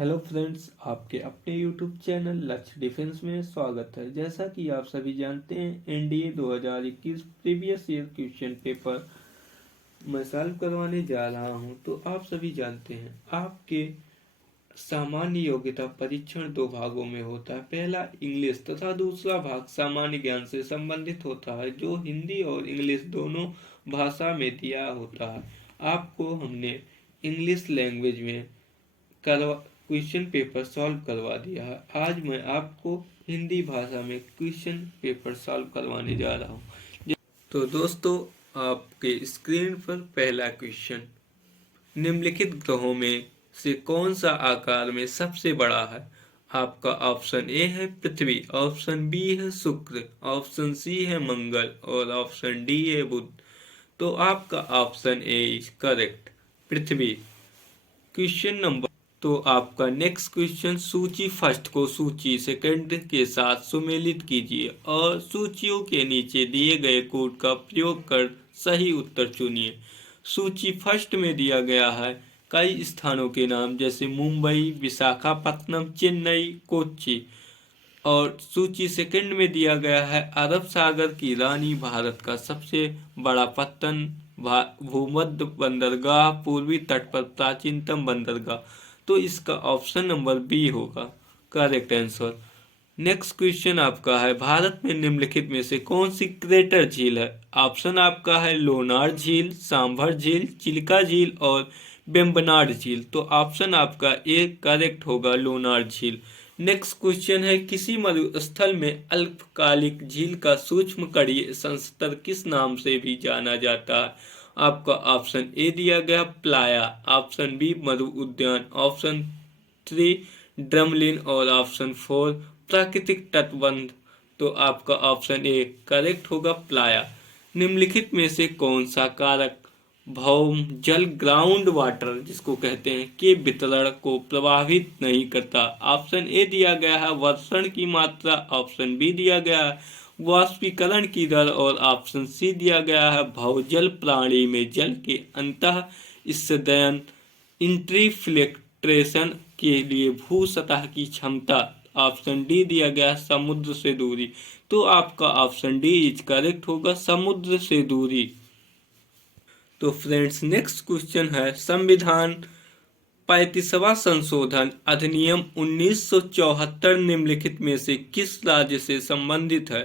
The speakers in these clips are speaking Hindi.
हेलो फ्रेंड्स, आपके अपने यूट्यूब चैनल लक्ष्य डिफेंस में स्वागत है। जैसा कि आप सभी जानते हैं, NDA 2021 previous year question paper मैं सॉल्व करवाने जा रहा हूं। तो आप सभी जानते हैं, आपके सामान्य योग्यता परीक्षण दो भागों में होता है। पहला इंग्लिश तथा दूसरा भाग सामान्य ज्ञान से संबंधित होता है, जो हिंदी और इंग्लिश दोनों भाषा में दिया होता है। आपको हमने इंग्लिश लैंग्वेज में करवा क्वेश्चन पेपर सॉल्व करवा दिया है। आज मैं आपको हिंदी भाषा में क्वेश्चन पेपर सॉल्व करवाने जा रहा हूँ। तो दोस्तों, आपके स्क्रीन पर पहला क्वेश्चन, निम्नलिखित ग्रहों में से कौन सा आकार में सबसे बड़ा है? आपका ऑप्शन ए है पृथ्वी, ऑप्शन बी है शुक्र, ऑप्शन सी है मंगल और ऑप्शन डी है बुध। तो आपका option A is correct, Prithvi. Question number, तो आपका नेक्स्ट क्वेश्चन, सूची फर्स्ट को सूची सेकंड के साथ सुमेलित कीजिए और सूचियों के नीचे दिए गए कोड का प्रयोग कर सही उत्तर चुनिए। सूची फर्स्ट में दिया गया है कई स्थानों के नाम, जैसे मुंबई, विशाखापत्तनम, चेन्नई, कोच्चि। और सूची सेकंड में दिया गया है अरब सागर की रानी, भारत का सबसे बड़ा पत्तन, भूमध्य बंदरगाह, पूर्वी तट पर प्राचीनतम बंदरगाह। तो इसका ऑप्शन नंबर बी होगा करेक्ट आंसर। नेक्स्ट क्वेश्चन आपका है, भारत में निम्नलिखित में से कौन सी क्रेटर झील है? ऑप्शन आपका है लोनार झील, सांभर झील, चिल्का झील और वेम्बनाड झील। तो ऑप्शन आपका ए करेक्ट होगा, लोनार झील। नेक्स्ट क्वेश्चन है, किसी मरुस्थल में अल्पकालिक झील का सूक्ष्म कणीय संस्तर किस नाम से भी जाना जाता है? आपका ऑप्शन ए दिया गया प्लाया, ऑप्शन बी मरु उद्यान, ऑप्शन 3 ड्रमलिन और ऑप्शन 4 प्राकृतिक तटबंध। तो आपका ऑप्शन ए करेक्ट होगा, प्लाया। निम्नलिखित में से कौन सा कारक भौम जल, ग्राउंड वाटर जिसको कहते हैं, के वितरण को प्रभावित नहीं करता? ऑप्शन ए दिया गया है वर्षण की मात्रा, ऑप्शन बी दिया गया है वाष्पीकरण की दर और ऑप्शन सी दिया गया है भौजल प्राणी में जल के अंतः स्संदन इंट्रीफिल्ट्रेशन के लिए भू सतह की क्षमता। ऑप्शन डी दिया गया समुद्र से दूरी। तो आपका ऑप्शन डी इज करेक्ट होगा, समुद्र से दूरी। तो फ्रेंड्स, नेक्स्ट क्वेश्चन है, संविधान 35वां संशोधन अधिनियम 1974 निम्नलिखित में से किस राज्य से संबंधित है?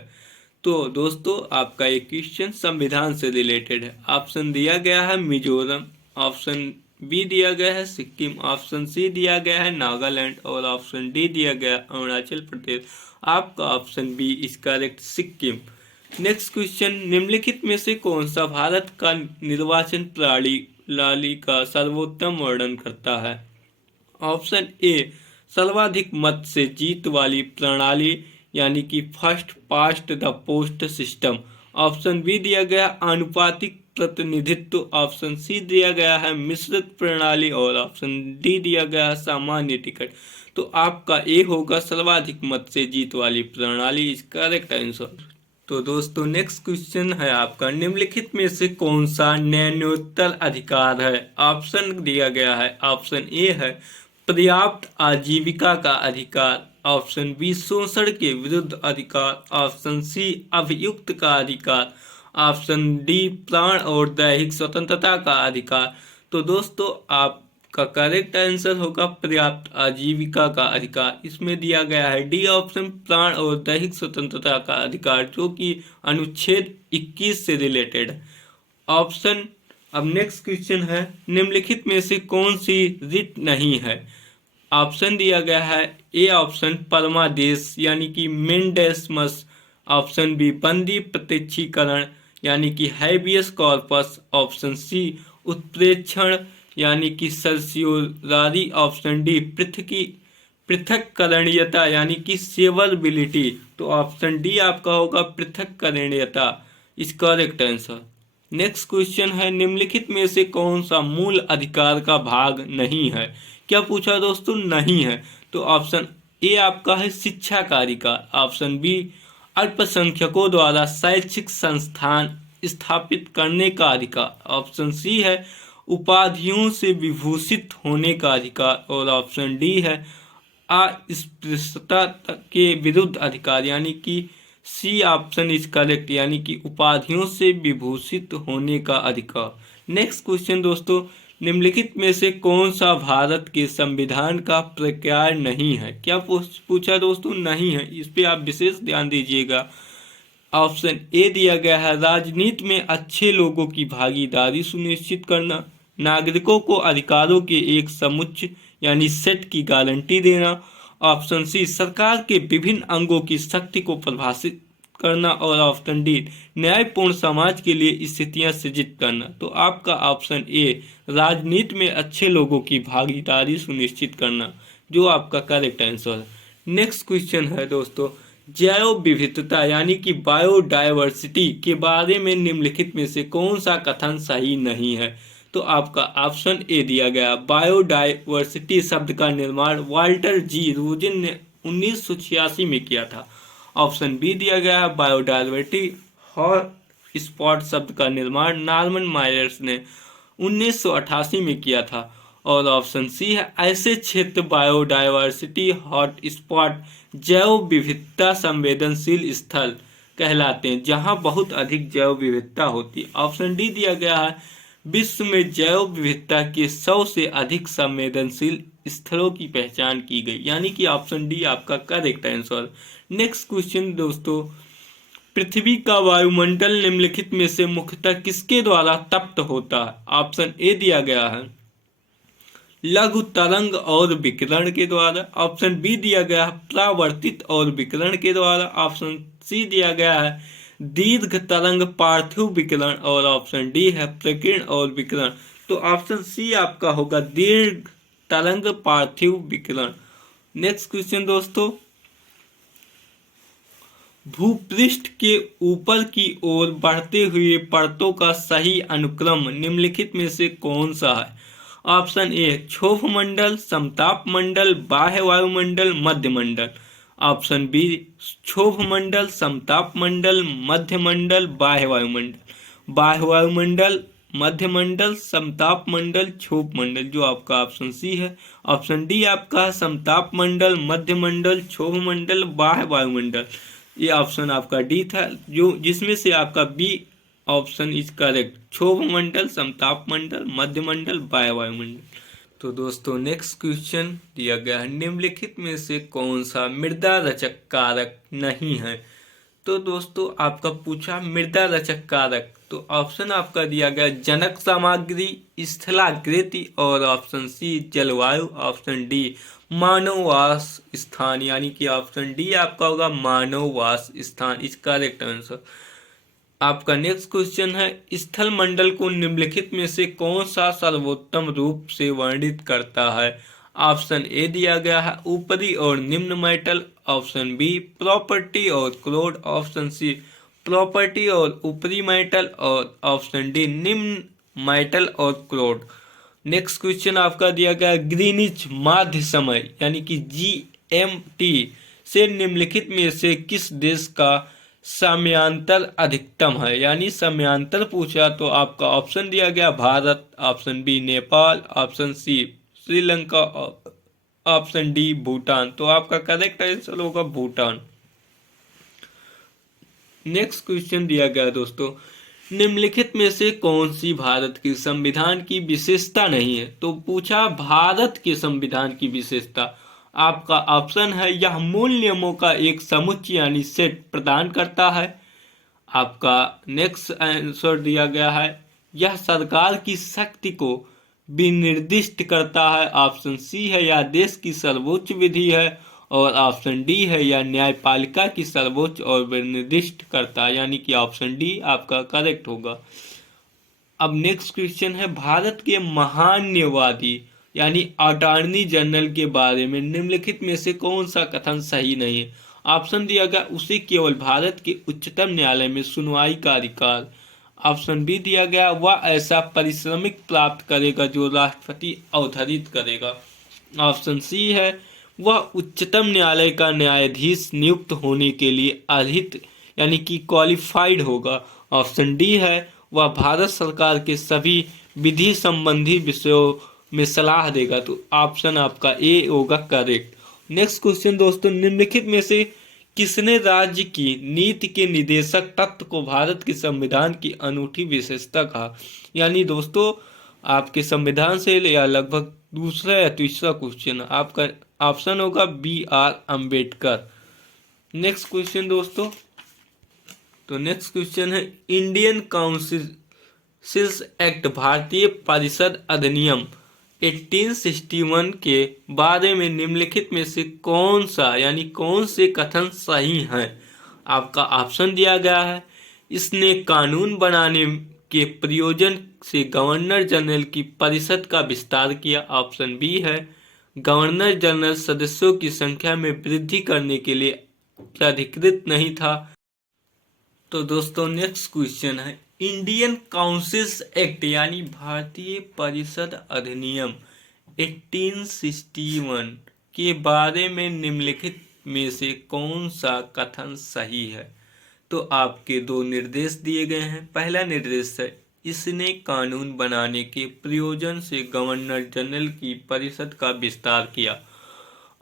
तो दोस्तों, आपका ये क्वेश्चन संविधान से रिलेटेड है। ऑप्शन दिया गया है मिजोरम, ऑप्शन बी दिया गया है सिक्किम, ऑप्शन सी दिया गया है नागालैंड और ऑप्शन डी दिया गया अरुणाचल प्रदेश। आपका option B is correct, Sikkim. Next question, निम्नलिखित में से कौन सा भारत का निर्वाचन प्रणाली का सर्वोत्तम वर्णन करता है? ऑप्शन ए सर्वाधिक मत से जीत वाली प्रणाली, यानी कि first past the post system. Option B दिया गया आनुपातिक प्रतिनिधित्व, ऑप्शन सी दिया गया है मिश्रित प्रणाली और ऑप्शन डी दिया गया है सामान्य टिकट। तो आपका ए होगा सर्वाधिक मत से जीत वाली प्रणाली, इज करेक्ट आंसर। तो दोस्तों, नेक्स्ट क्वेश्चन है आपका, निम्नलिखित में से कौन सा न्यायोत्तर अधिकार है? ऑप्शन दिया गया है, ऑप्शन ए है पर्याप्त आजीविका का अधिकार, ऑप्शन बी शोषण के विरुद्ध अधिकार, ऑप्शन सी अभियुक्त का अधिकार, ऑप्शन डी प्राण और दैहिक स्वतंत्रता का अधिकार। तो दोस्तों, आपका करेक्ट आंसर होगा पर्याप्त आजीविका का अधिकार। इसमें दिया गया है डी ऑप्शन, प्राण और दैहिक स्वतंत्रता का अधिकार, जो कि अनुच्छेद 21 से रिलेटेड है। ऑप्शन, अब नेक्स्ट क्वेश्चन है, निम्नलिखित में से कौन सी रिट नहीं है? ऑप्शन दिया गया है ए ऑप्शन परमादेश, यानी कि मेंडेसमस, ऑप्शन बी बंदी प्रत्यक्षीकरण, यानी कि हैबियस कॉर्पस, ऑप्शन सी उत्प्रेक्षण, यानी कि सर्सियोरारी, ऑप्शन डी पृथक्करणीयता, यानी कि सेवरबिलिटी। तो ऑप्शन डी आपका होगा पृथक्करणीयता, is correct answer. Next question है, निम्नलिखित में से कौन सा मूल अधिकार का भाग नहीं है? क्या पूछा दोस्तों? नहीं है। तो ऑप्शन ए आपका है शिक्षा का अधिकार, ऑप्शन बी अल्पसंख्यकों द्वारा शैक्षिक संस्थान स्थापित करने का अधिकार, ऑप्शन सी है उपाधियों से विभूषित होने का अधिकार, और ऑप्शन डी है अस्पृश्यता के विरुद्ध अधिकार, यानी कि सी ऑप्शन इज करेक्ट, यानी कि उपाधियों से विभूषित होने का अधिकार। नेक्स्ट क्वेश्चन दोस्तों, निम्नलिखित में से कौन सा भारत के संविधान का प्रकार नहीं है? क्या पूछा दोस्तों? नहीं है, इस पे आप विशेष ध्यान दीजिएगा। ऑप्शन ए दिया गया है राजनीति में अच्छे लोगों की भागीदारी सुनिश्चित करना, नागरिकों को अधिकारों के एक समुच्चय यानी सेट की गारंटी देना। ऑप्शन सी सरकार के विभिन्न अंगों की शक्ति को परिभाषित करना, और ऑप्शन डी न्यायपूर्ण समाज के लिए स्थितियां सृजित करना। तो आपका ऑप्शन ए राजनीति में अच्छे लोगों की भागीदारी सुनिश्चित करना जो आपका करेक्ट आंसर है। नेक्स्ट क्वेश्चन है दोस्तों, जैव विविधता यानी कि बायोडायवर्सिटी के बारे में निम्नलिखित में से कौन सा कथन सही नहीं है? तो आपका ऑप्शन ए दिया गया बायोडायवर्सिटी शब्द का निर्माण वाल्टर जी रोजिन ने 1986 में किया था। ऑप्शन बी दिया गया है बायोडायवर्सिटी हॉट स्पॉट शब्द का निर्माण नॉर्मन मायर्स ने 1988 में किया था। और ऑप्शन सी है ऐसे क्षेत्र बायोडायवर्सिटी हॉट स्पॉट जैव विविधता संवेदनशील स्थल कहलाते हैं जहां बहुत अधिक जैव विविधता होती है। ऑप्शन डी दिया गया है विश्व में जैव विविधता के 100 से अधिक संवेदनशील स्थलों की पहचान की गई, यानी कि ऑप्शन डी आपका करेक्ट आंसर। नेक्स्ट क्वेश्चन दोस्तों, पृथ्वी का वायुमंडल निम्नलिखित में से मुख्यतः किसके द्वारा तप्त होता है? ऑप्शन ए दिया गया है लघु तरंग और विकिरण के द्वारा। ऑप्शन बी दिया गया है परावर्तित और विकिरण के द्वारा। ऑप्शन सी दिया गया है दीर्घ तरंग पार्थिव विकिरण, और ऑप्शन डी है प्रकीर्ण और विकिरण। तो ऑप्शन सी आपका होगा दीर्घ तरंग पार्थिव विकिरण। नेक्स्ट क्वेश्चन दोस्तों, भूपृष्ठ के ऊपर की ओर बढ़ते हुए परतों का सही अनुक्रम निम्नलिखित में से कौन सा है? ऑप्शन ए क्षोभ मंडल, समताप मंडल, बाह्य वायुमंडल, मध्य मंडल। ऑप्शन बी क्षोभ मंडल, समताप मंडल, मध्य मंडल, बाह्य वायुमंडल। बाह्य वायुमंडल, मध्य मंडल, समताप मंडल, क्षोभ मंडल, जो आपका ऑप्शन सी है। ऑप्शन डी आपका समताप मंडल, मध्य मंडल, क्षोभ मंडल, बाह्य वायुमंडल। ये ऑप्शन आपका डी था, जो जिसमें से आपका बी ऑप्शन इज करेक्ट, क्षोभ मंडल, समताप मंडल, मध्य मंडल, बाह्य वायुमंडल। तो दोस्तों नेक्स्ट क्वेश्चन दिया गया है निम्नलिखित में से कौन सा मृदा रचक कारक नहीं है? तो दोस्तों आपका पूछा मृदा रचक कारक, तो ऑप्शन आपका दिया गया जनक सामग्री, स्थलाकृति, और ऑप्शन सी जलवायु। ऑप्शन डी मानववास स्थान, यानी कि ऑप्शन डी आपका होगा मानववास स्थान इस करेक्ट आंसर। आपका नेक्स्ट क्वेश्चन है स्थल मंडल को निम्नलिखित में से कौन सा सर्वोत्तम रूप से वर्णित करता है? ऑप्शन ए दिया गया है ऊपरी और निम्न मेटल। ऑप्शन बी प्रॉपर्टी और क्लोड। ऑप्शन सी प्रॉपर्टी और ऊपरी मेटल, और ऑप्शन डी निम्न मेटल और क्लोड। नेक्स्ट क्वेश्चन आपका दिया गया ग्रीनिच माध्य समय यानी कि GMT से निम्नलिखित में से किस देश का समयांतर अधिकतम है? यानी समयांतर पूछा तो आपका ऑप्शन दिया गया Bharat. Option B Nepal. Option C Sri Lanka. Option D Bhutan. तो आपका करेक्ट आंसर होगा भूटान। नेक्स्ट क्वेश्चन दिया गया दोस्तों निम्नलिखित में से कौन सी भारत के संविधान की विशेषता नहीं है? तो पूछा भारत के संविधान की विशेषता। आपका ऑप्शन है यह मूल नियमों का एक समुच्चय यानी सेट प्रदान करता है। आपका नेक्स्ट आंसर दिया गया है यह सरकार की शक्ति को विनिर्दिष्ट करता है। ऑप्शन सी है यह देश की सर्वोच्च विधि है, और ऑप्शन डी है यह न्यायपालिका की सर्वोच्च और विनिर्दिष्ट करता है, यानी कि ऑप्शन डी आपका करेक्ट होगा। अब नेक्स्ट क्वेश्चन है भारत के महान न्यायवादी यानी अटॉर्नी जनरल के बारे में निम्नलिखित में से कौन सा कथन सही नहीं है? ऑप्शन दिया गया उसे केवल भारत के उच्चतम न्यायालय में सुनवाई का अधिकार। ऑप्शन बी दिया गया वह ऐसा पारिश्रमिक प्राप्त करेगा जो राष्ट्रपति अवधारित करेगा। ऑप्शन सी है वह उच्चतम न्यायालय का न्यायाधीश नियुक्त होने के लिए अर्हित यानी कि क्वालिफाइड होगा। ऑप्शन डी है वह भारत सरकार के सभी विधि संबंधी विषयों में सलाह देगा। तो ऑप्शन आपका ए होगा करेक्ट। नेक्स्ट क्वेश्चन दोस्तों, निम्नलिखित में से किसने राज्य की नीति के निदेशक तत्व को भारत के संविधान की अनूठी विशेषता कहा? यानी दोस्तों आपके संविधान से या लगभग दूसरा या तीसरा क्वेश्चन, आपका ऑप्शन होगा B R Ambedkar. Next question दोस्तों, तो नेक्स्ट क्वेश्चन है इंडियन काउंसिल्स एक्ट भारतीय परिषद अधिनियम 1861 के बारे में निम्नलिखित में से कौन सा यानी कौन से कथन सही हैं? आपका ऑप्शन दिया गया है, इसने कानून बनाने के प्रयोजन से गवर्नर जनरल की परिषद का विस्तार किया। ऑप्शन बी है, गवर्नर जनरल सदस्यों की संख्या में वृद्धि करने के लिए प्राधिकृत नहीं था। तो दोस्तों नेक्स्ट क्वेश्चन है इंडियन काउंसिल्स एक्ट यानी भारतीय परिषद अधिनियम 1861 के बारे में निम्नलिखित में से कौन सा कथन सही है? तो आपके दो निर्देश दिए गए हैं। पहला निर्देश है, इसने कानून बनाने के प्रयोजन से गवर्नर जनरल की परिषद का विस्तार किया,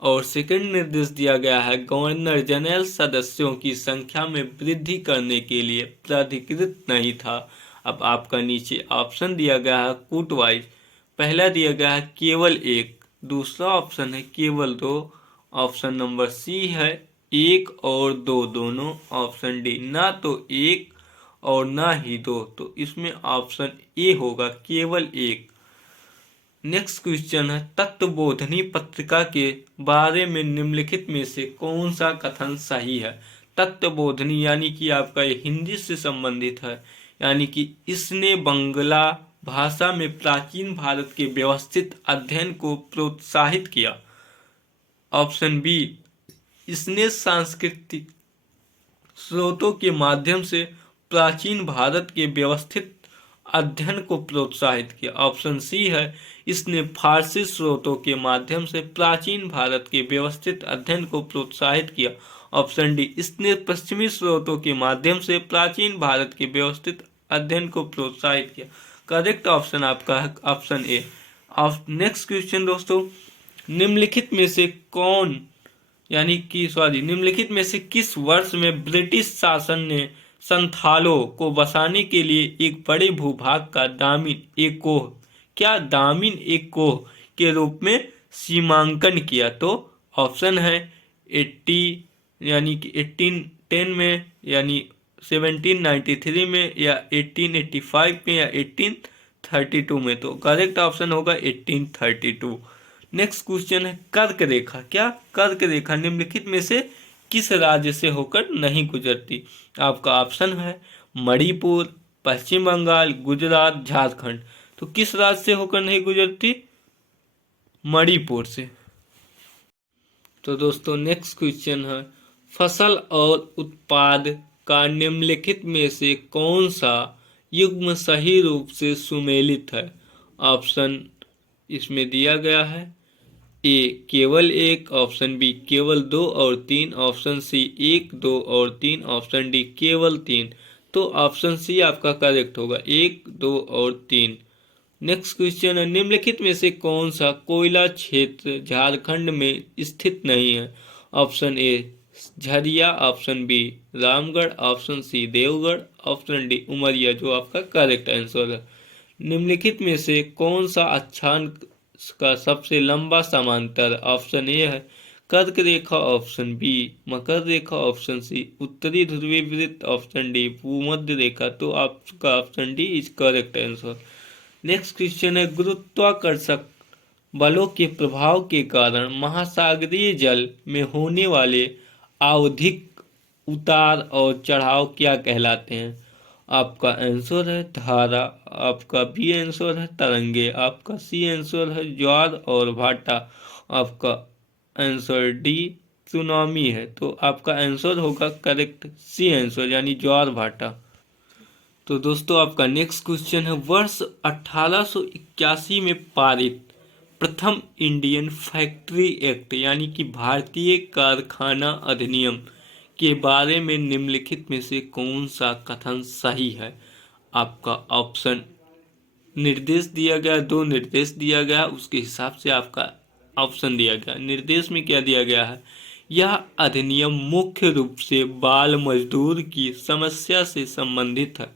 और सेकंड निर्देश दिया गया है, गवर्नर जनरल सदस्यों की संख्या में वृद्धि करने के लिए प्राधिकृत नहीं था। अब आपका नीचे ऑप्शन दिया गया है कूट वाइज। पहला दिया गया है केवल एक, दूसरा ऑप्शन है केवल दो, ऑप्शन नंबर सी है एक और दो दोनों, ऑप्शन डी ना तो एक और ना ही दो। तो इसमें ऑप्शन ए होगा केवल एक। नेक्स्ट क्वेश्चन है तत्वबोधनी पत्रिका के बारे में निम्नलिखित में से कौन सा कथन सही है? तत्वबोधनी यानी कि आपका ये हिंदी से संबंधित है, यानी कि इसने बंगला भाषा में प्राचीन भारत के व्यवस्थित अध्ययन को प्रोत्साहित किया। ऑप्शन बी, इसने सांस्कृतिक स्रोतों के माध्यम से प्राचीन भारत के व्यवस्थित अध्ययन को प्रोत्साहित किया। ऑप्शन सी है, इसने फारसी स्रोतों के माध्यम से प्राचीन भारत के व्यवस्थित अध्ययन को प्रोत्साहित किया। ऑप्शन डी, इसने पश्चिमी स्रोतों के माध्यम से प्राचीन भारत के व्यवस्थित अध्ययन को प्रोत्साहित किया। करेक्ट ऑप्शन आपका है ऑप्शन ए। नेक्स्ट क्वेश्चन दोस्तों, निम्नलिखित में से कौन निम्नलिखित में से किस वर्ष में ब्रिटिश शासन ने संथालों को बसाने के लिए एक बड़े भूभाग का दामिन एक कोह के रूप में सीमांकन किया? तो ऑप्शन है 1810 में, यानी 1793 में, या 1885 में, या 1832 में। तो करेक्ट ऑप्शन होगा 1832। नेक्स्ट क्वेश्चन है कर्क रेखा। क्या कर्क रेखा निम्नलिखित में से किस राज्य से होकर नहीं गुजरती? आपका ऑप्शन है मणिपुर, पश्चिम बंगाल, गुजरात, झारखंड। तो किस राज्य से होकर नहीं गुजरती? मणिपुर से। तो दोस्तों नेक्स्ट क्वेश्चन है फसल और उत्पाद का निम्नलिखित में से कौन सा युग्म सही रूप से सुमेलित है? ऑप्शन इसमें दिया गया है, ए केवल एक, ऑप्शन बी केवल दो और तीन, ऑप्शन सी एक, दो और तीन, ऑप्शन डी केवल तीन। तो ऑप्शन सी आपका करेक्ट होगा, एक, दो और तीन। नेक्स्ट क्वेश्चन है निम्नलिखित में से कौन सा कोयला क्षेत्र झारखंड में स्थित नहीं है? Option A Jharia, option B Ramgarh, option C Deogarh, option D Umaria, जो आपका करेक्ट आंसर है। निम्नलिखित में से कौन सा अक्षांश का सबसे लंबा समांतर? ऑप्शन ए है कर्क रेखा, ऑप्शन बी मकर रेखा, ऑप्शन सी उत्तरी ध्रुवीय वृत्त, ऑप्शन डी भूमध्य रेखा। तो आपका option D is correct answer. Next question है गुरुत्वाकर्षक बलों के प्रभाव के कारण महासागरीय जल में होने वाले आवधिक उतार और चढ़ाव क्या कहलाते हैं? आपका आंसर है धारा, आपका बी आंसर है तरंगे, आपका सी आंसर है ज्वार और भाटा, आपका आंसर डी सुनामी है। तो आपका आंसर होगा करेक्ट सी आंसर, यानी ज्वार भाटा। तो दोस्तों आपका नेक्स्ट क्वेश्चन है वर्ष 1881 में पारित प्रथम इंडियन फैक्ट्री एक्ट यानी कि भारतीय कारखाना अधिनियम के बारे में निम्नलिखित में से कौन सा कथन सही है? आपका ऑप्शन निर्देश दिया गया, 2 निर्देश दिया गया, उसके हिसाब से आपका ऑप्शन दिया गया। निर्देश में क्या दिया गया है, यह अधिनियम मुख्य रूप से बाल मजदूर की समस्या से संबंधित है।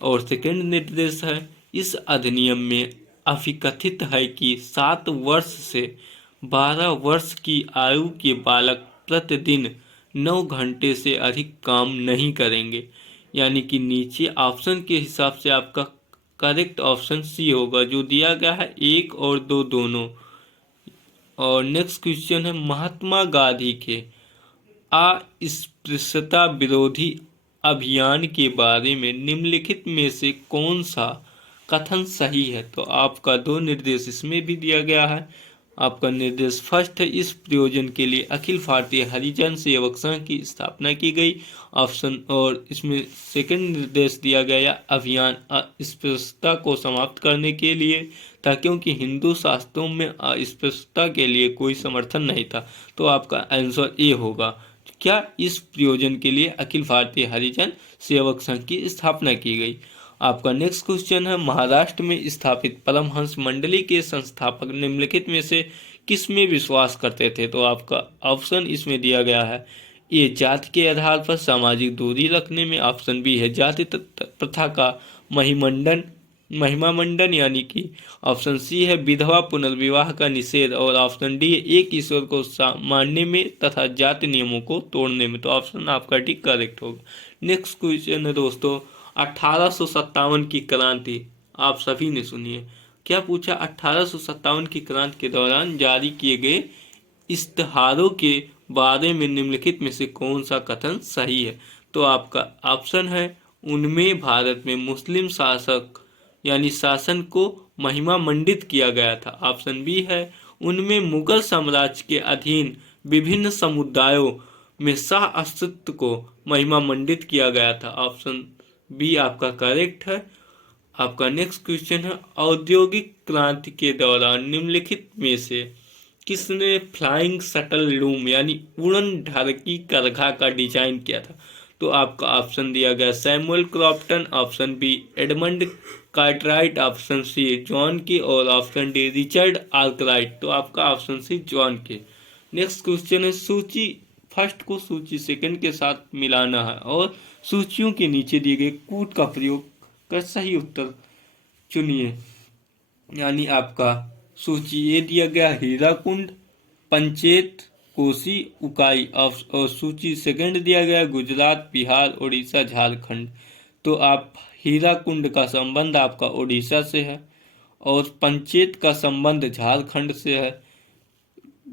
और सेकंड निर्देश है, इस अधिनियम में अभिकथित है कि 7 वर्ष से 12 वर्ष की आयु के बालक प्रतिदिन 9 घंटे से अधिक काम नहीं करेंगे। यानी कि नीचे ऑप्शन के हिसाब से आपका करेक्ट ऑप्शन सी होगा, जो दिया गया है 1 और 2 दोनों। और नेक्स्ट क्वेश्चन है, महात्मा गांधी के अस्पृश्यता विरोधी अभियान के बारे में निम्नलिखित में से कौन सा कथन सही है। तो आपका 2 निर्देश इसमें भी दिया गया है। आपका निर्देश फर्स्ट है, इस प्रयोजन के लिए अखिल भारतीय हरिजन सेवक संघ की स्थापना की गई। ऑप्शन और इसमें सेकंड निर्देश दिया गया, अभियान अस्पृश्यता को समाप्त करने के लिए था, क्योंकि हिंदू शास्त्रों में अस्पृश्यता के लिए कोई समर्थन नहीं था। तो आपका आंसर ए होगा, क्या इस प्रयोजन के लिए अखिल भारतीय हरिजन सेवक संघ की स्थापना की गई। आपका नेक्स्ट क्वेश्चन है, महाराष्ट्र में स्थापित परमहंस मंडली के संस्थापक निम्नलिखित में से किस में विश्वास करते थे। तो आपका ऑप्शन इसमें दिया गया है, ए जाति के आधार पर सामाजिक दूरी रखने में, ऑप्शन बी है जाति प्रथा का महिमा मंडन यानी कि, ऑप्शन सी है विधवा पुनर्विवाह का निषेध, और ऑप्शन डी एक ईश्वर को मानने में तथा जाति नियमों को तोड़ने में। तो ऑप्शन आपका डी करेक्ट होगा। नेक्स्ट क्वेश्चन है दोस्तों, 1857 की क्रांति आप सभी ने सुनिए। क्या पूछा, 1857 की क्रांति के दौरान जारी किए गए इश्तहारों के बारे में निम्नलिखित में से कौन सा कथन सही है। तो आपका ऑप्शन है, उनमें भारत में मुस्लिम शासक यानी शासन को महिमा मंडित किया गया था। ऑप्शन बी है, उनमें मुगल साम्राज्य के अधीन विभिन्न समुदायों में सह अस्तित्व को महिमा मंडित किया गया था। ऑप्शन बी आपका करेक्ट है। आपका नेक्स्ट क्वेश्चन है, औद्योगिक क्रांति के दौरान निम्नलिखित में से किसने फ्लाइंग शटल लूम यानी उड़न ढरकी करघा का डिजाइन किया था। तो आपका ऑप्शन दिया गया Samuel Crompton, option B Edmund Cartwright, option C John Kay, और ऑप्शन डी रिचर्ड आर्कराइट। तो आपका option C John Kay. Next question है, सूची फर्स्ट को सूची सेकंड के साथ मिलाना है और सूचियों के नीचे दिए गए कूट का प्रयोग कर सही उत्तर चुनिए। यानी आपका सूची ए दिया गया हीराकुंड, पंचेत, कोसी, उकाई, और सूची सेकंड दिया गया गुजरात, बिहार, उड़ीसा, झारखंड। तो आप हीराकुंड का संबंध आपका उड़ीसा से है, और पंचेत का संबंध झारखंड से है,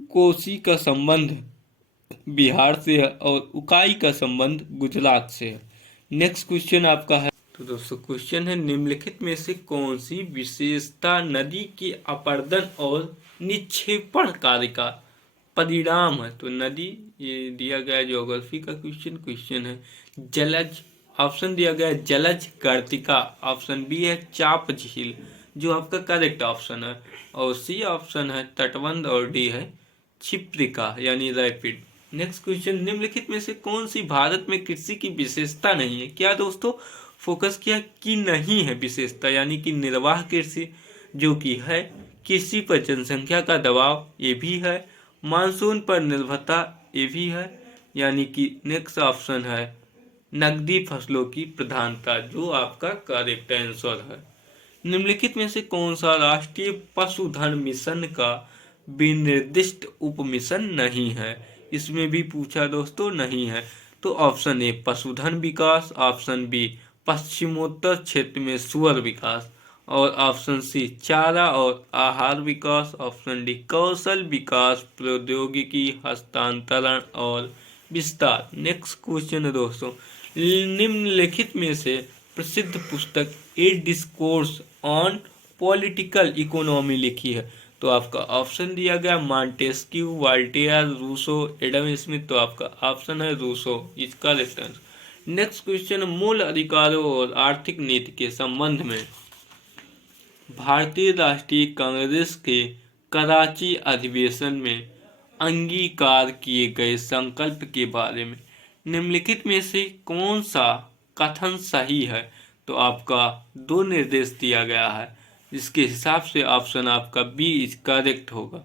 कोसी का संबंध बिहार से है, और उकाई का संबंध गुजरात से है। नेक्स्ट क्वेश्चन आपका है, तो दोस्तों क्वेश्चन है, निम्नलिखित में से कौन सी विशेषता नदी के अपरदन और निक्षेपण कार्य का परिणाम है। तो नदी, ये दिया गया ज्योग्राफी का क्वेश्चन है। जलज, ऑप्शन दिया गया जलज गर्तिका, ऑप्शन बी है चाप झील, जो आपका करेक्ट ऑप्शन है, और सी ऑप्शन है तटबंध, और डी है क्षिप्रिका यानी रैपिड। नेक्स्ट क्वेश्चन, निम्नलिखित में से कौन सी भारत में कृषि की विशेषता नहीं है। क्या दोस्तों फोकस किया कि नहीं है विशेषता, यानी कि निर्वाह कृषि जो कि है, कृषि पर जनसंख्या का दबाव ये भी है, मानसून पर निर्भरता ये भी है, यानी कि नेक्स्ट ऑप्शन है नकदी फसलों की प्रधानता, जो आपका करेक्ट आंसर है। निम्नलिखित में से कौन सा राष्ट्रीय पशुधन मिशन का विनिर्दिष्ट उप मिशन नहीं है। इसमें भी पूछा दोस्तों, नहीं है। तो ऑप्शन ए पशुधन विकास, ऑप्शन बी पश्चिमोत्तर क्षेत्र में सुअर विकास, और ऑप्शन सी चारा और आहार विकास, ऑप्शन डी कौशल विकास, प्रौद्योगिकी हस्तांतरण और विस्तार। नेक्स्ट क्वेश्चन है दोस्तों, निम्नलिखित में से प्रसिद्ध पुस्तक a discourse on political economy लिखी है। तो आपका ऑप्शन दिया गया Montesquieu, Voltaire, Rousseau, Adam Smith. तो आपका ऑप्शन है रूसो, इसका रेफरेंस। नेक्स्ट क्वेश्चन, मूल अधिकारों और आर्थिक नीति के संबंध में भारतीय राष्ट्रीय कांग्रेस के कराची अधिवेशन में अंगीकार किए गए संकल्प के बारे में निम्नलिखित में से कौन सा कथन सही है। तो आपका 2 निर्देश दिया गया है, इसके हिसाब से ऑप्शन आपका बी इज करेक्ट होगा।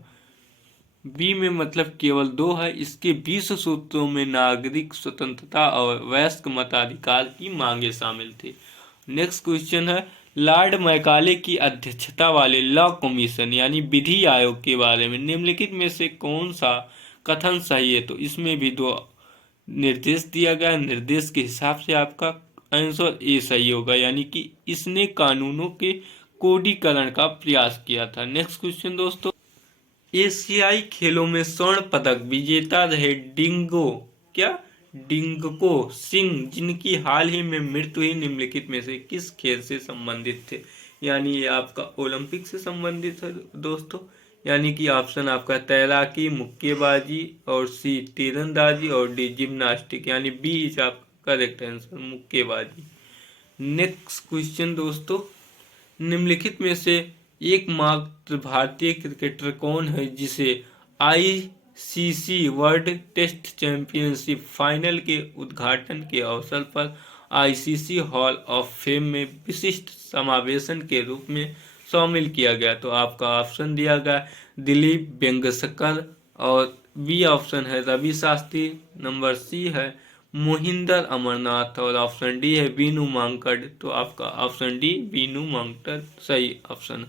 बी में मतलब केवल 2 है। इसके 20 सूत्रों में नागरिक स्वतंत्रता और वयस्क मताधिकार की मांगे शामिल थी। नेक्स्ट क्वेश्चन है, लॉर्ड मैकाले की अध्यक्षता वाले लॉ कमीशन यानी विधि आयोग के बारे में निम्नलिखित में से कौन सा कथन सही है? तो इसमें भी 2 निर्देश दिया गया। निर्देश के हिसाब से आपका आंसर ए सही होगा, यानी कि इसने कानूनों के कोडीकरण का प्रयास किया था। नेक्स्ट क्वेश्चन दोस्तों, एशियाई खेलों में स्वर्ण पदक विजेता रहे डिंगको सिंह जिनकी हाल ही में मृत्यु हुई निम्नलिखित में से किस खेल से संबंधित थे? यानी ये आपका ओलंपिक से संबंधित है दोस्तों। यानी कि ऑप्शन आपका तैराकी, मुक्केबाजी और सी तीरंदाजी और डी जिम्नास्टिक, यानी बी इज आपका करेक्ट आंसर मुक्केबाजी। नेक्स्ट क्वेश्चन दोस्तों, निम्नलिखित में से एकमात्र भारतीय क्रिकेटर कौन है जिसे ICC world test championship final के उद्घाटन के अवसर पर आईसीसी हॉल ऑफ फेम में विशिष्ट समावेशन के रूप में शामिल किया गया? तो आपका ऑप्शन दिया गया दिलीप वेंगसरकर और बी ऑप्शन है रवि शास्त्री, नंबर सी है मोहिंदर अमरनाथ और ऑप्शन डी है बीनू मांकड़। तो आपका ऑप्शन डी बीनू मांकड़ सही ऑप्शन।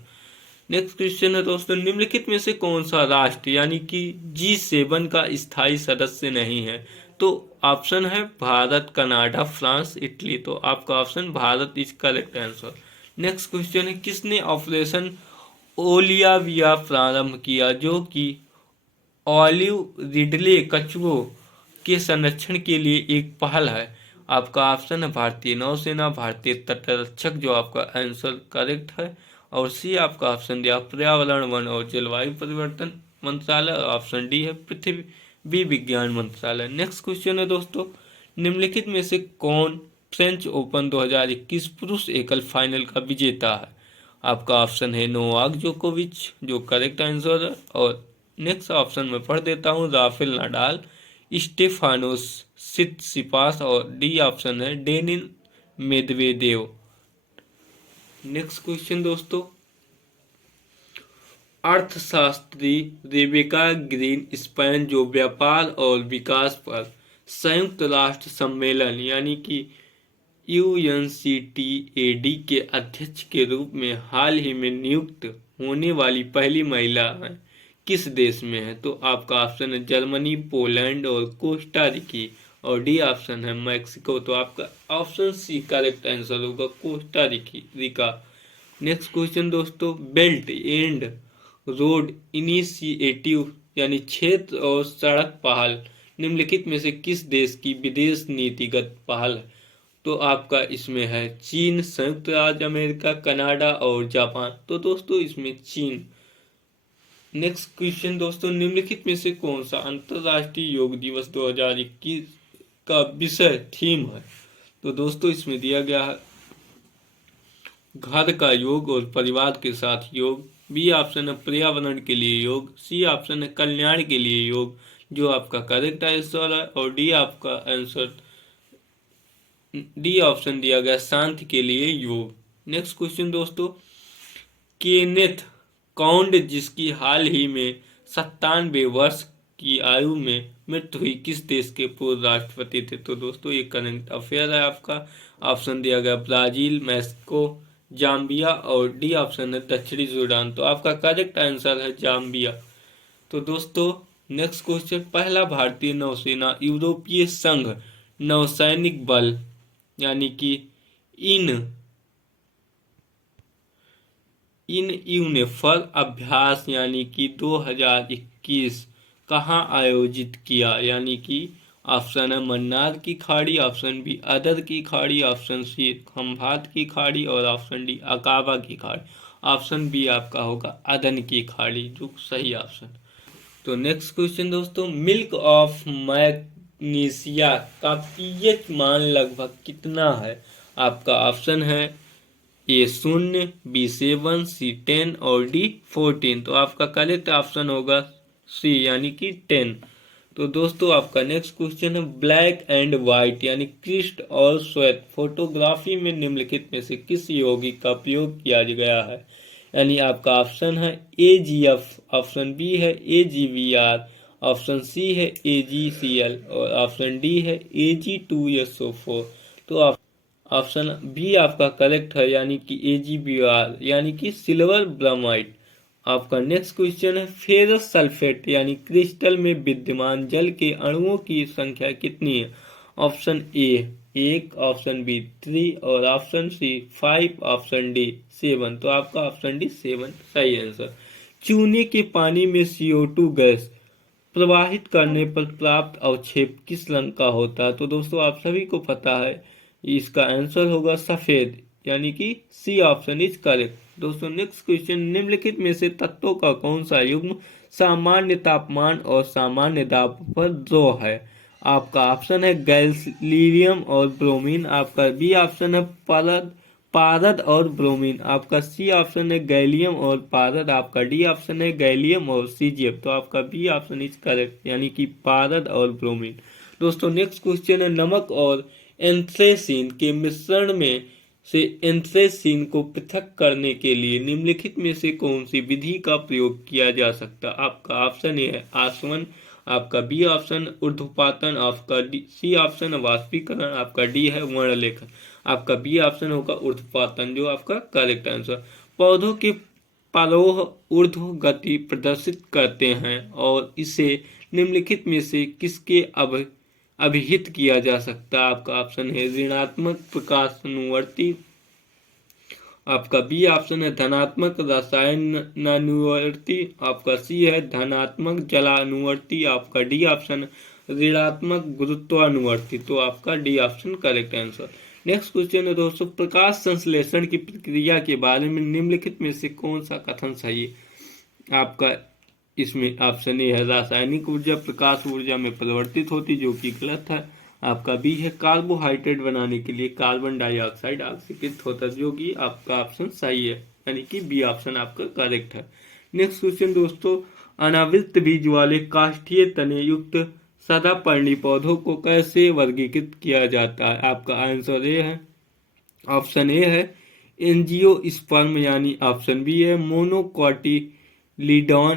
नेक्स्ट क्वेश्चन है दोस्तों, निम्नलिखित में से कौन सा राष्ट्र यानी कि G7 का स्थायी सदस्य नहीं है? तो ऑप्शन है भारत, कनाडा, फ्रांस, इटली। तो आपका option Bharat is correct answer. Next question है, किसने ऑपरेशन ओलिविया प्रारंभ किया जो कि ऑलिव रिडले कछुओं के संरक्षण के लिए एक पहल है? आपका ऑप्शन है भारतीय नौसेना, भारतीय तटरक्षक, जो आपका आंसर करेक्ट है, और सी आपका ऑप्शन दिया पर्यावरण वन और जलवायु परिवर्तन मंत्रालय, और ऑप्शन डी है पृथ्वी विज्ञान मंत्रालय। नेक्स्ट क्वेश्चन है दोस्तों, निम्नलिखित में से कौन फ्रेंच ओपन 2021 पुरुष एकल फाइनल का विजेता है? आपका ऑप्शन है नोवाक जोकोविच, जो करेक्ट आंसर है। और नेक्स्ट ऑप्शन में पढ़ देता हूँ, राफेल नाडाल, स्टेफानोस सिटसिपास, और डी ऑप्शन है डेनिल मेदवेदेव। नेक्स्ट क्वेश्चन दोस्तों, अर्थशास्त्री रेबेका ग्रीन स्पैन जो व्यापार और विकास पर संयुक्त राष्ट्र सम्मेलन यानी कि UNCTAD के अध्यक्ष के रूप में हाल ही में नियुक्त होने वाली पहली महिला है, किस देश में है? तो आपका ऑप्शन है जर्मनी, पोलैंड और कोस्टा रिकी, और डी ऑप्शन है मैक्सिको। तो आपका ऑप्शन सी करेक्ट आंसर होगा कोस्टा रिका। नेक्स्ट क्वेश्चन दोस्तों, बेल्ट एंड रोड इनिशिएटिव यानी क्षेत्र और सड़क पहल निम्नलिखित में से किस देश की विदेश नीतिगत पहल है? तो आपका इसमें है चीन, संयुक्त राज्य अमेरिका, कनाडा और जापान। तो दोस्तों इसमें चीन। नेक्स्ट क्वेश्चन दोस्तों, निम्नलिखित में से कौन सा अंतरराष्ट्रीय योग दिवस 2021 का विषय थीम है? तो दोस्तों इसमें दिया गया है घर का योग और परिवार के साथ योग, बी ऑप्शन है पर्यावरण के लिए योग, सी ऑप्शन है कल्याण के लिए योग, जो आपका करेक्ट आंसर है, और डी आपका आंसर डी ऑप्शन दिया गया शांति के लिए योग। नेक्स्ट क्वेश्चन दोस्तों, केनेथ काउंड जिसकी हाल ही में 97 वर्ष की आयु में मृत्यु हुई किस देश के पूर्व राष्ट्रपति थे? तो दोस्तों ये करंट अफेयर है आपका। ऑप्शन दिया गया ब्राजील, मैक्सिको, जाम्बिया, और डी ऑप्शन है दक्षिणी सूडान। तो आपका करेक्ट आंसर है जाम्बिया। तो दोस्तों नेक्स्ट क्वेश्चन, पहला भारतीय नौसेना यूरोपीय संघ नौसैनिक बल यानी कि इन यूनिफर अभ्यास यानी कि 2021 कहाँ आयोजित किया? यानी कि ऑप्शन है मन्नार की खाड़ी, ऑप्शन बी अदर की खाड़ी, ऑप्शन सी खंभात की खाड़ी, और ऑप्शन डी अकाबा की खाड़ी। ऑप्शन बी आपका होगा अदन की खाड़ी, जो सही ऑप्शन। तो नेक्स्ट क्वेश्चन दोस्तों, मिल्क ऑफ मैग्नीशिया का पीएच मान लगभग कितना है? आपका ऑप्शन है ए 0, बी 7, सी 10 और डी 14। तो आपका करेक्ट ऑप्शन होगा सी यानी कि 10। तो दोस्तों आपका नेक्स्ट क्वेश्चन है, ब्लैक एंड व्हाइट यानी कृष्ण और श्वेत फोटोग्राफी में निम्नलिखित में से किस यौगिक का प्रयोग किया गया है? यानी आपका ऑप्शन है AGF, ऑप्शन बी है AGVR, ऑप्शन सी है AgCl और ऑप्शन डी है Ag2SO4। तो ऑप्शन बी आपका करेक्ट है, यानी कि AgBr यानी कि सिल्वर ब्रोमाइड। आपका नेक्स्ट क्वेश्चन है फेरस सल्फेट यानी क्रिस्टल में विद्यमान जल के अणुओं की संख्या कितनी है? ऑप्शन ए 1, ऑप्शन बी 3 और ऑप्शन सी 5, ऑप्शन डी 7। तो आपका ऑप्शन डी 7 सही आंसर। चूने के पानी में CO2 गैस प्रवाहित करने पर प्राप्त अवक्षेप किस रंग का होता है? तो दोस्तों आप सभी को पता है इसका आंसर होगा सफेद, यानी कि सी ऑप्शन इज करेक्ट। दोस्तों नेक्स्ट क्वेश्चन, निम्नलिखित में से तत्वों का कौन सा युग्म सामान्य तापमान और सामान्य दाब पर ड्रॉ है? आपका ऑप्शन है गैलीलियम और ब्रोमीन, आपका बी ऑप्शन है पारद और ब्रोमीन, आपका सी ऑप्शन है गैलियम और पारद, आपका डी ऑप्शन है गैलियम और CgF। तो आपका बी ऑप्शन इज करेक्ट, यानी कि पारद और ब्रोमीन। दोस्तों नेक्स्ट क्वेश्चन है नमक और एंथ्रेसीन के मिश्रण में से एंथ्रेसीन को पृथक करने के लिए निम्नलिखित में से कौन सी विधि का प्रयोग किया जा सकता? आपका ऑप्शन ए है आसवन, आपका बी ऑप्शन ऊर्ध्वपातन, आपका सी ऑप्शन वाष्पीकरण, आपका डी है वर्णलेखन, आपका बी ऑप्शन होगा ऊर्ध्वपातन जो आपका करेक्ट आंसर। पौधों के परोह ऊर्ध्व गति प्रदर्शित करते हैं और इसे निम्नलिखित में से किसके अभिहित किया जा सकता है? आपका ऑप्शन है ऋणात्मक प्रकाश अनुवर्ती, आपका बी ऑप्शन है धनात्मक रसायनानुवर्ती, आपका सी है धनात्मक जलानुवर्ती, आपका डी ऑप्शन ऋणात्मक गुरुत्वानुवर्ती। तो आपका D option correct answer. Next question है दोस्तों, प्रकाश संश्लेषण की प्रक्रिया के बारे में निम्नलिखित में से कौन सा कथन सही है? आपका इसमें ऑप्शन ए है रासायनिक ऊर्जा प्रकाश ऊर्जा में परिवर्तित होती, जो कि गलत है। आपका बी है कार्बोहाइड्रेट बनाने के लिए कार्बन डाइऑक्साइड आवश्यक होता है, जो कि आपका ऑप्शन सही है, यानी कि बी ऑप्शन आपका करेक्ट है। नेक्स्ट क्वेश्चन दोस्तों, अनावृत बीज वाले काष्ठीय तने युक्त सदापर्णी पौधों को कैसे वर्गीकृत किया जाता है? आपका आंसर ए है, ऑप्शन ए है एंजियोस्पर्म, यानी ऑप्शन बी है मोनोकॉटिलीडॉन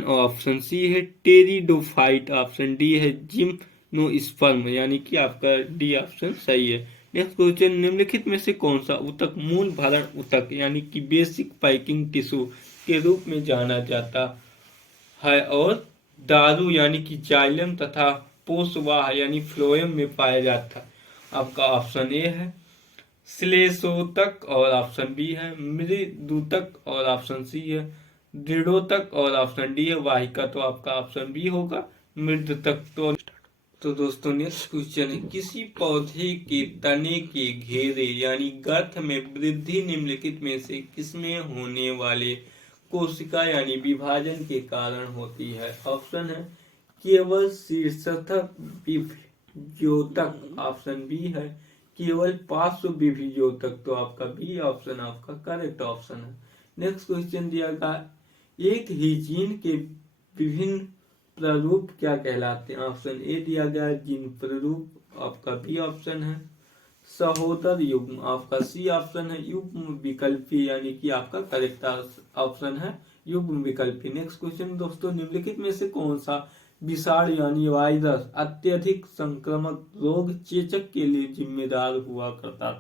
और ऑप्शन सी है टेरिडोफाइट, ऑप्शन डी है जिम्नोस्पर्म, यानी कि आपका डी ऑप्शन सही है। नेक्स्ट क्वेश्चन, निम्नलिखित में से कौन सा ऊतक मूल भरण ऊतक यानी कि बेसिक पैकिंग टिश्यू के रूप में जाना जाता है और दारू यानी कि जाइलम तथा पोषवाह यानी फ्लोएम में पाया जाता है? आपका ऑप्शन ए है श्लेषोतक और ऑप्शन बी है मृदुतक और ऑप्शन सी है दृढ़ोतक और ऑप्शन डी है वाहिका। तो आपका ऑप्शन बी होगा मृदुतक। तो दोस्तों नेक्स्ट क्वेश्चन है, किसी पौधे के तने के घेरे यानी गर्थ में वृद्धि निम्नलिखित में से किसमें होने वाले कोशिका यानी विभाजन के कारण होती है? ऑप्शन है केवल शीर्षस्थक विभिजोतक, ऑप्शन बी है केवल पार्श्व विभिजोतक। तो आपका बी ऑप्शन आपका करेक्ट ऑप्शन है। नेक्स्ट क्वेश्चन दिया गया, एक ही जीन के विभिन्न प्रारूप क्या कहलाते हैं? ऑप्शन ए दिया गया जीन प्रारूप, आपका बी ऑप्शन है सहोदर युग्म, आपका सी ऑप्शन है युग्म विकल्पी, यानी कि आपका करेक्ट ऑप्शन है युग्म विकल्पी। नेक्स्ट क्वेश्चन दोस्तों, निम्नलिखित में से कौन सा विषाणु यानी वायरस अत्यधिक संक्रामक रोग चेचक के लिए जिम्मेदार हुआ करता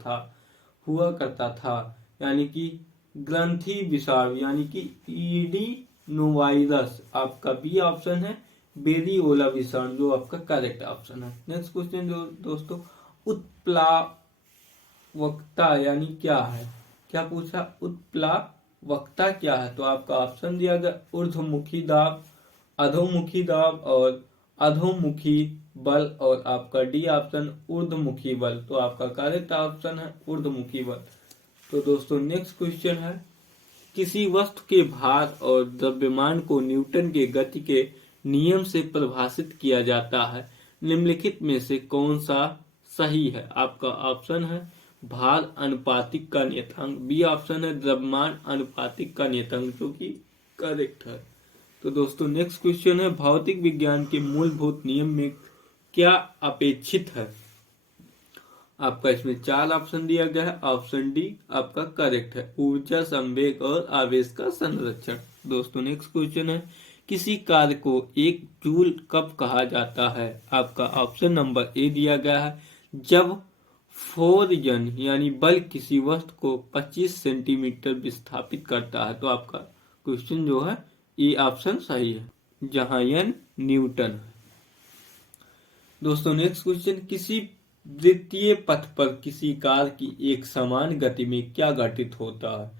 था, यानी कि ग्रंथि विषाणु यानी कि एडिनोवायरस, आपका बी ऑप्शन है बेरियोला विषाणु, जो आपका करेक्ट ऑप्शन है। नेक्स्ट क्वेश्चन दोस्तों, उत्प्लावकता यानी क्या है? क्या पूछा, उत्प्लावकता क्या है? तो आपका ऑप्शन दिया गया ऊर्ध्वमुखी दाब, अधोमुखी दाब और अधोमुखी बल, और आपका डी ऑप्शन ऊर्ध्वमुखी बल। तो आपका करेक्ट ऑप्शन है ऊर्ध्वमुखी बल। तो दोस्तों नेक्स्ट क्वेश्चन है, किसी वस्तु के भार और द्रव्यमान को न्यूटन के गति के नियम से परिभाषित किया जाता है, निम्नलिखित में से कौन सा सही है? आपका ऑप्शन है भार अनुपातिक का नियतांक, बी ऑप्शन है द्रव्यमान अनुपातिक का नियतांक, जो कि करेक्ट है। तो दोस्तों नेक्स्ट क्वेश्चन है, भौतिक विज्ञान के मूलभूत नियम में क्या अपेक्षित है? आपका इसमें 4 ऑप्शन दिया गया है। ऑप्शन डी आपका करेक्ट है, ऊर्जा, संवेग और आवेश का संरक्षण। दोस्तों नेक्स्ट क्वेश्चन है, किसी कार्य को 1 जूल कब कहा जाता है? आपका ऑप्शन नंबर ए दिया गया है, जब फोर्जन यानी बल किसी वस्तु को 25 सेंटीमीटर विस्थापित करता है। तो आपका क्वेश्चन जो है ए ऑप्शन सही है, जहां एन न्यूटन है। दोस्तों नेक्स्ट क्वेश्चन, किसी वृत्तीय पथ पर किसी कार की एक समान गति में क्या घटित होता है?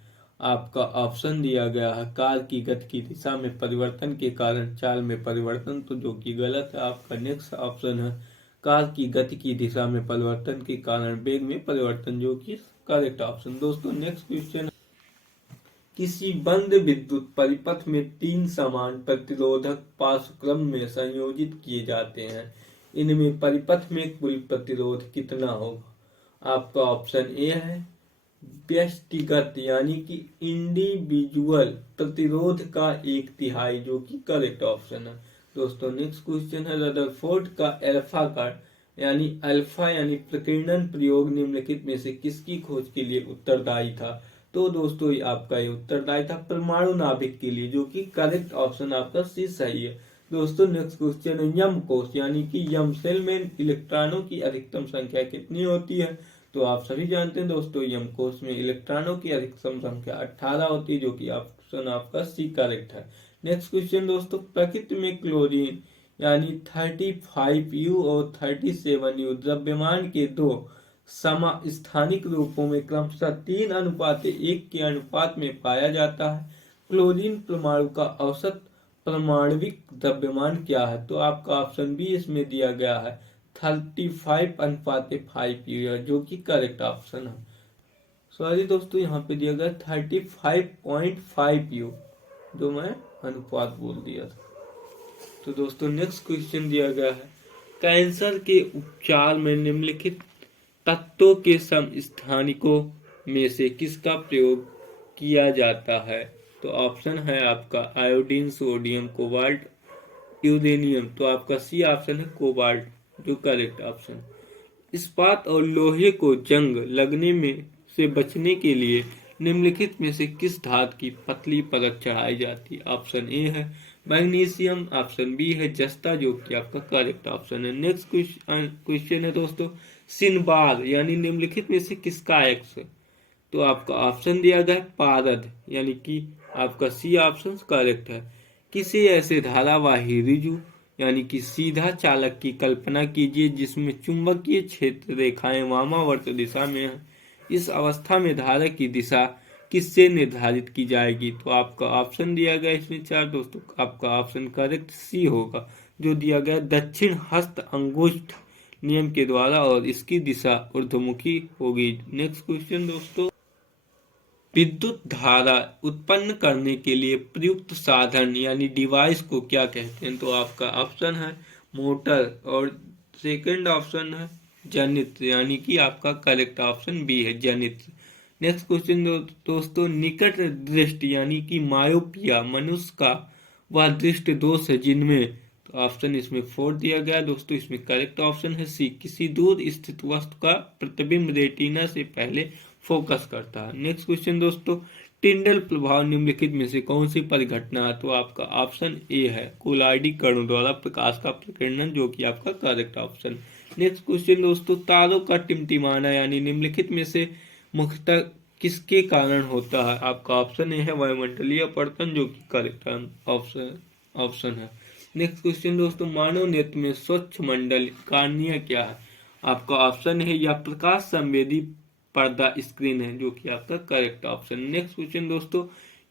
आपका ऑप्शन दिया गया है, कार की गति की दिशा में परिवर्तन के कारण चाल में परिवर्तन, तो जो कि गलत है। आपका नेक्स्ट ऑप्शन है, कार की गति की दिशा में परिवर्तन के कारण वेग में परिवर्तन, जो कि करेक्ट ऑप्शन। दोस्तों नेक्स्ट क्वेश्चन, किसी बंद विद्युत परिपथ में 3 समान प्रतिरोधक पार्श्वक्रम में संयोजित किए जाते हैं, इनमें परिपथ में कुल प्रतिरोध कितना होगा? आपका ऑप्शन ए है, व्यष्टिगत यानी कि इंडिविजुअल प्रतिरोध का 1/3, जो कि करेक्ट ऑप्शन है। दोस्तों नेक्स्ट क्वेश्चन है, रदरफोर्ड का अल्फा यानी प्रकीर्णन प्रयोग निम्नलिखित में से किसकी खोज के लिए उत्तरदायी था? तो दोस्तों आपका ये उत्तरदायी था परमाणु नाभिक के लिए, जो कि करेक्ट ऑप्शन आपका सी सही है। दोस्तों नेक्स्ट क्वेश्चन है, यम कोष यानी कि यम सेल में इलेक्ट्रॉनों की अधिकतम संख्या कितनी होती है? तो आप सभी जानते हैं दोस्तों, यम कोष में इलेक्ट्रॉनों की अधिकतम संख्या 18 होती है, जो कि ऑप्शन आपका सी करेक्ट है। नेक्स्ट क्वेश्चन दोस्तों, प्रकृति में क्लोरीन यानी 35U और 37U द्रव्यमान के 2 समस्थानिक रूपों में क्रमशः 3:1 के अनुपात में पाया जाता है। क्लोरीन परमाणु का औसत परमाणविक द्रव्यमान क्या है? तो आपका ऑप्शन बी इसमें दिया गया है, 35:5U, जो कि करेक्ट ऑप्शन है। सॉरी दोस्तों, यहाँ पे दिया गया 35.5U, जो मैं अनुपात बोल दिया था। तो दोस्तों नेक्स्ट क्वेश्चन दिया गया है, कैंसर के उपचार में निम्नलिखित तत्वों के समस्थानिकों में से किसका प्रयोग किया जाता है? तो ऑप्शन है आपका आयोडीन, सोडियम, कोबाल्ट, यूरेनियम। तो आपका सी ऑप्शन है कोबाल्ट, जो करेक्ट ऑप्शन। इस्पात और लोहे को जंग लगने में से बचने के लिए निम्नलिखित में से किस धातु की पतली परत चढ़ाई जाती है? ऑप्शन ए है मैग्नीशियम, ऑप्शन बी है जस्ता, जो कि आपका करेक्ट ऑप्शन है। नेक्स्ट क्वेश्चन है दोस्तों, सिनबार यानी निम्नलिखित में से किसका एक्स? तो आपका ऑप्शन दिया गया है पारद, यानी कि आपका सी ऑप्शन करेक्ट है। किसी ऐसे धारावाही रिजु यानी कि सीधा चालक की कल्पना कीजिए जिसमें चुंबकीय क्षेत्र रेखाएं वामावर्त दिशा में है। इस अवस्था में धारा की दिशा किससे निर्धारित की जाएगी? तो आपका ऑप्शन दिया गया इसमें 4 दोस्तों, आपका ऑप्शन करेक्ट सी होगा, जो दिया गया दक्षिण हस्त अंगुष्ठ नियम के द्वारा, और इसकी दिशा ऊर्ध्वमुखी होगी। नेक्स्ट क्वेश्चन दोस्तों, विद्युत धारा उत्पन्न करने के लिए प्रयुक्त साधन यानी डिवाइस को क्या कहते हैं? तो आपका ऑप्शन है मोटर, और सेकंड ऑप्शन है जनित्र, यानी कि आपका करेक्ट ऑप्शन बी है जनित्र। नेक्स्ट क्वेश्चन दोस्तों, निकट दृष्टि यानी कि मायोपिया मनुष्य का वह दृष्टि दोष है जिनमें, तो ऑप्शन इसमें 4 दिया गया दोस्तों, इसमें करेक्ट ऑप्शन है सी, किसी दूर स्थित वस्तु का प्रतिबिंब रेटिना से पहले फोकस करता है। नेक्स्ट क्वेश्चन दोस्तों, टिंडल प्रभाव निम्नलिखित में से कौन सी परिघटना है? तो आपका ऑप्शन ए है कोलाइडी कणों द्वारा प्रकाश का प्रकीर्णन, जो कि आपका करेक्ट ऑप्शन। नेक्स्ट क्वेश्चन दोस्तों, तारों का टिमटिमाना यानी निम्नलिखित में से मुख्यतः किसके कारण होता है? आपका ऑप्शन ए है वायुमंडलीय अपवर्तन, जो कि करेक्ट ऑप्शन है। नेक्स्ट क्वेश्चन दोस्तों, मानव नेत्र में स्वच्छ मंडल कार्निया क्या है? आपका ऑप्शन है यह प्रकाश संवेदी पर्दा स्क्रीन है, जो कि आपका करेक्ट ऑप्शन। नेक्स्ट क्वेश्चन दोस्तों,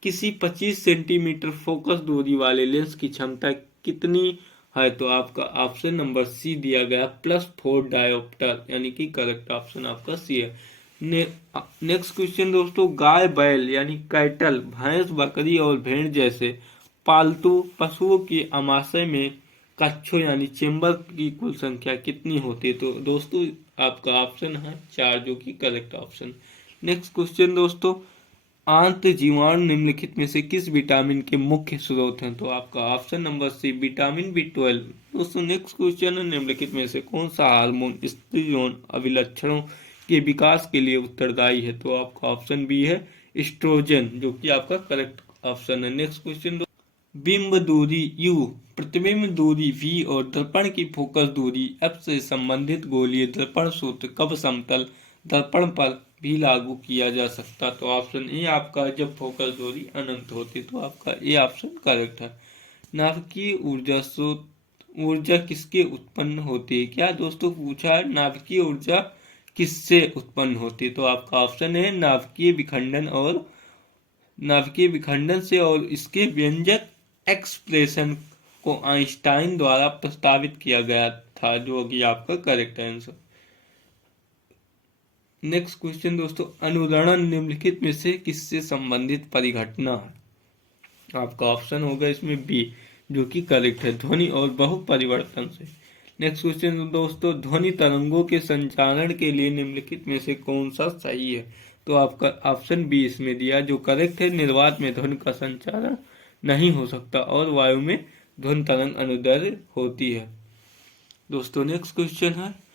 किसी 25 सेंटीमीटर फोकस दूरी वाले लेंस की क्षमता कितनी है? तो आपका ऑप्शन नंबर सी दिया गया +4 डायोप्टर, यानी कि करेक्ट ऑप्शन आपका सी है। नेक्स्ट क्वेश्चन दोस्तों, गाय, बैल यानी कैटल, भैंस, बकरी और भेड़ जैसे पालतू पशुओं के आमाशय में कच्छों यानी चेंबर की कुल संख्या कितनी होती है? तो दोस्तों आपका ऑप्शन है 4, जो कि करेक्ट ऑप्शन। नेक्स्ट क्वेश्चन दोस्तों, आंत जीवाणु निम्नलिखित में से किस विटामिन के मुख्य स्रोत हैं? तो आपका option number C vitamin B12। दोस्तों नेक्स्ट क्वेश्चन है, निम्नलिखित में से कौन सा हार्मोन स्त्री यौन अभिलक्षणों के विकास के लिए उत्तरदायी है? तो आपका ऑप्शन बी है एस्ट्रोजन, जो कि आपका करेक्ट ऑप्शन है। नेक्स्ट क्वेश्चन, बिंब दूरी U, प्रतिबिंब दूरी V और दर्पण की फोकस दूरी F से संबंधित गोलीय दर्पण सूत्र कब समतल दर्पण पर भी लागू किया जा सकता? तो ऑप्शन ए आपका जब फोकस दूरी अनंत होती। तो आपका ए ऑप्शन करेक्ट है। नाभिकीय ऊर्जा स्रोत ऊर्जा किसके उत्पन्न होती है? क्या दोस्तों पूछा है, नाभिकीय ऊर्जा किससे उत्पन्न होती है? तो आपका ऑप्शन है नाभिकीय विखंडन से, और इसके व्यंजक एक्सप्रेशन को आइंस्टाइन द्वारा प्रस्तावित किया गया था, जो कि आपका करेक्ट आंसर। नेक्स्ट क्वेश्चन दोस्तों, अनुरणन निम्नलिखित में से किससे संबंधित परिघटना है? आपका ऑप्शन होगा इसमें बी, जो कि करेक्ट है, ध्वनि और बहुपरिवर्तन से। नेक्स्ट क्वेश्चन दोस्तों, ध्वनि तरंगों के संचारण के लिए निम्नलिखित में से कौन सा सही है? तो आपका ऑप्शन बी इसमें दिया, जो करेक्ट है, निर्वात में ध्वनि का संचारण नहीं हो सकता और वायु में ध्वनि तरंग अनुदैर्ध्य होती है। दोस्तों नेक्स्ट क्वेश्चन है,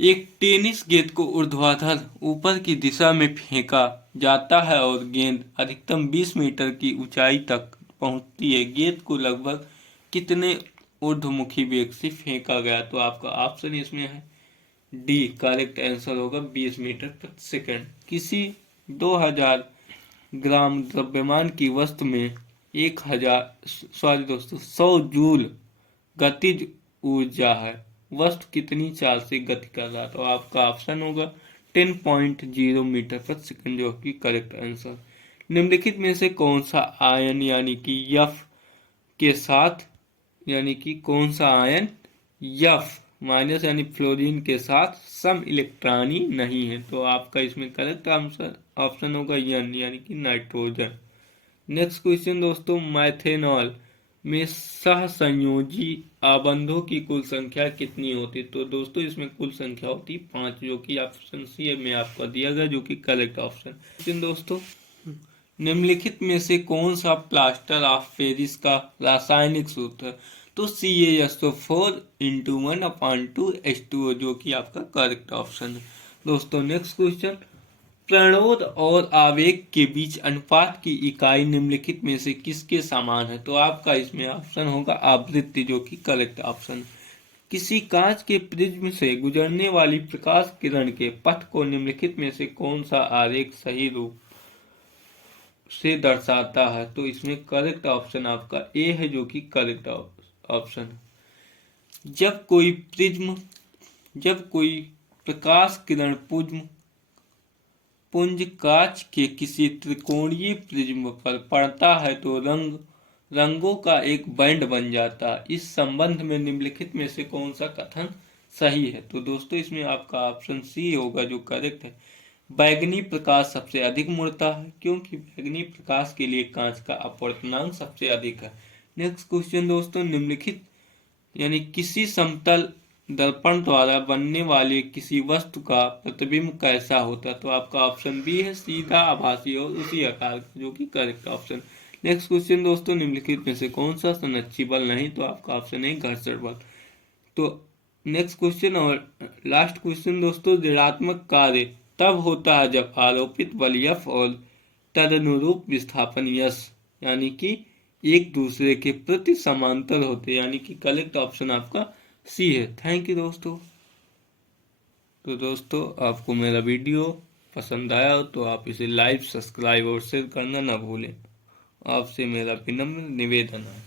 एक टेनिस गेंद को ऊर्ध्वाधर ऊपर की दिशा में फेंका जाता है और गेंद अधिकतम 20 मीटर की ऊंचाई तक पहुंचती है। गेंद को लगभग कितने ऊर्ध्वमुखी वेग से फेंका गया? तो आपका ऑप्शन इसमें है डी, करेक्ट आंसर होगा 20 मीटर प्रति सेकंड। किसी 2000 ग्राम द्रव्यमान की वस्तु में 100 जूल गतिज ऊर्जा है। वस्तु कितनी चाल से गति कर रहा? तो आपका ऑप्शन होगा 10.0 मीटर प्रति सेकंड, जो कि करेक्ट आंसर। निम्नलिखित में से कौन सा आयन यानी कि यफ के साथ कौन सा आयन यफ माइनस यानी फ्लोरीन के साथ सम इलेक्ट्रॉनी नहीं है? तो आपका इसमें करेक्ट आंसर ऑप्शन होगा एन यानी कि नाइट्रोजन। नेक्स्ट क्वेश्चन दोस्तों, मैथेनॉल में सहसंयोजी आबंधों की कुल संख्या कितनी होती? तो दोस्तों इसमें कुल संख्या होती 5, जो कि ऑप्शन सी में आपको दिया गया, जो कि करेक्ट ऑप्शन। लेकिन दोस्तों निम्नलिखित में से कौन सा प्लास्टर ऑफ पेरिस का रासायनिक सूत्र है? तो CaSO4 × 1/2H2O, जो कि आपका करेक्ट ऑप्शन है। दोस्तों नेक्स्ट क्वेश्चन, प्रणोद और आवेग के बीच अनुपात की इकाई निम्नलिखित में से किसके समान है? तो आपका इसमें ऑप्शन होगा आवृत्ति, जो कि करेक्ट ऑप्शन। किसी कांच के प्रिज्म से गुजरने वाली प्रकाश किरण के पथ को निम्नलिखित में से कौन सा आरेख सही रूप से दर्शाता है? तो इसमें करेक्ट ऑप्शन आपका ए है, जो कि करेक्ट ऑप्शन। जब कोई प्रकाश किरण पुंज कांच के किसी त्रिकोणीय प्रिज्म पर पड़ता है तो रंगों का एक बैंड बन जाता है। इस संबंध में निम्नलिखित में से कौन सा कथन सही है? तो दोस्तों इसमें आपका ऑप्शन सी होगा, जो करेक्ट है। बैगनी प्रकाश सबसे अधिक मुड़ता है, क्योंकि बैगनी प्रकाश के लिए कांच का अपवर्तनांक सबसे अधिक है। नेक्स्ट क्वेश्चन दोस्तों, निम्नलिखित यानी किसी समतल दर्पण द्वारा बनने वाले किसी वस्तु का प्रतिबिंब कैसा होता है? तो आपका ऑप्शन बी है, सीधा, आभासी और उसी आकार का, जो कि करेक्ट ऑप्शन। नेक्स्ट क्वेश्चन दोस्तों, निम्नलिखित में से कौन सा संरक्षी बल नहीं? तो आपका ऑप्शन है घर्षण बल। तो नेक्स्ट क्वेश्चन और लास्ट क्वेश्चन दोस्तों, ऋणात्मक कार्य तब होता है जब आरोपित बल F और तदनुरूप विस्थापन S यानी कि एक दूसरे के प्रति समांतर होते, यानी कि करेक्ट ऑप्शन आपका सी है। थैंक यू दोस्तों। तो दोस्तों आपको मेरा वीडियो पसंद आया हो तो आप इसे लाइक, सब्सक्राइब और शेयर करना ना भूलें। आपसे मेरा विनम्र निवेदन है।